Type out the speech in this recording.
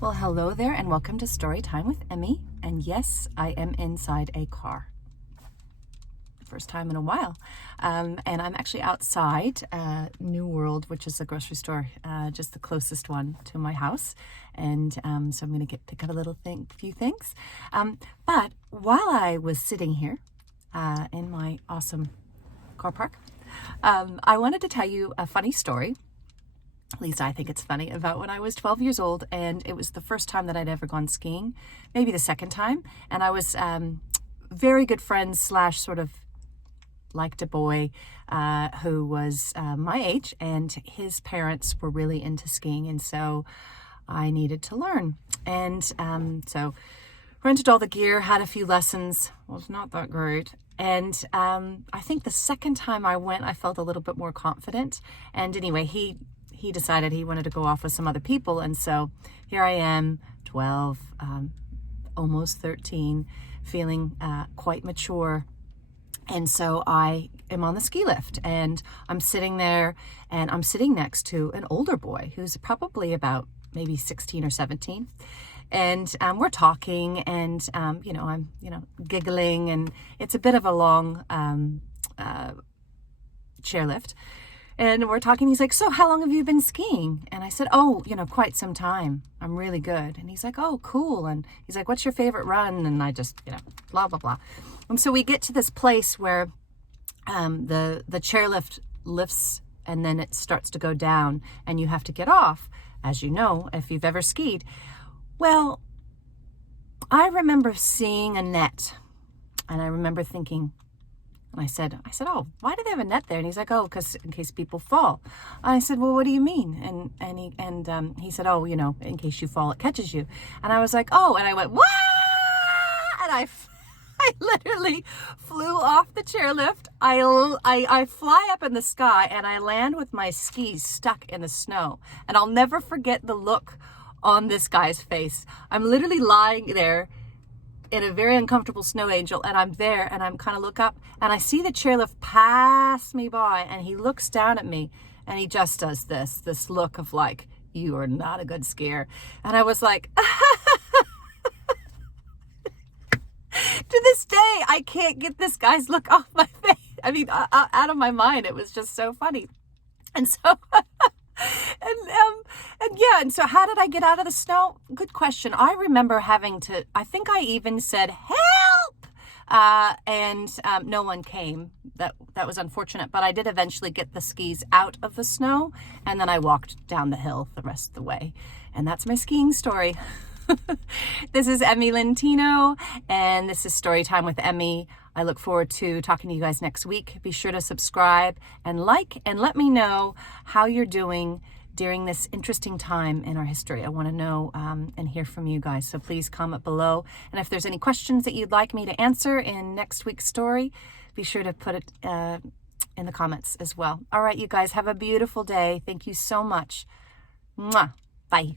Well, hello there and welcome to Story Time with Emme. And yes, I am inside a car. First time in a while. And I'm actually outside New World, which is a grocery store, just the closest one to my house. And so I'm going to pick out a few things. But while I was sitting here in my awesome car park, I wanted to tell you a funny story. At least I think it's funny, about when I was 12 years old, and it was the first time that I'd ever gone skiing, maybe the second time. And I was very good friends / sort of liked a boy who was my age, and his parents were really into skiing, and so I needed to learn. And so rented all the gear, had a few lessons, was not that great. And I think the second time I went, I felt a little bit more confident. And anyway, he decided he wanted to go off with some other people. And so here I am, 12, almost 13, feeling quite mature. And so I am on the ski lift and I'm sitting there and I'm sitting next to an older boy who's probably about maybe 16 or 17. And we're talking and, I'm, giggling, and it's a bit of a long chairlift. And we're talking, he's like, so how long have you been skiing? And I said, quite some time. I'm really good. And he's like, oh, cool. And he's like, what's your favorite run? And I just, blah, blah, blah. And so we get to this place where the chairlift lifts and then it starts to go down and you have to get off, as you know, if you've ever skied. Well, I remember seeing a net and I remember thinking, and I said, oh, why do they have a net there? And he's like, oh, because in case people fall. And I said, well, what do you mean? And he said, oh, in case you fall, it catches you. And I was like, oh, and I went, wah! And I literally flew off the chairlift. I fly up in the sky and I land with my skis stuck in the snow. And I'll never forget the look on this guy's face. I'm literally lying there in a very uncomfortable snow angel, and I'm there and I'm kind of look up and I see the chairlift pass me by, and he looks down at me and he just does this look of like, you are not a good skier. And I was like, to this day, I can't get this guy's look off my face. I mean, out of my mind. It was just so funny. And so and so how did I get out of the snow? Good question. I remember I think I even said, help! And no one came. That was unfortunate, but I did eventually get the skis out of the snow, and then I walked down the hill the rest of the way. And that's my skiing story. This is emmelentino, and this is Story Time with Emme. I look forward to talking to you guys next week. Be sure to subscribe and like, and let me know how you're doing during this interesting time in our history. I want to know and hear from you guys. So please comment below. And if there's any questions that you'd like me to answer in next week's story, be sure to put it in the comments as well. All right, you guys, have a beautiful day. Thank you so much. Mwah. Bye.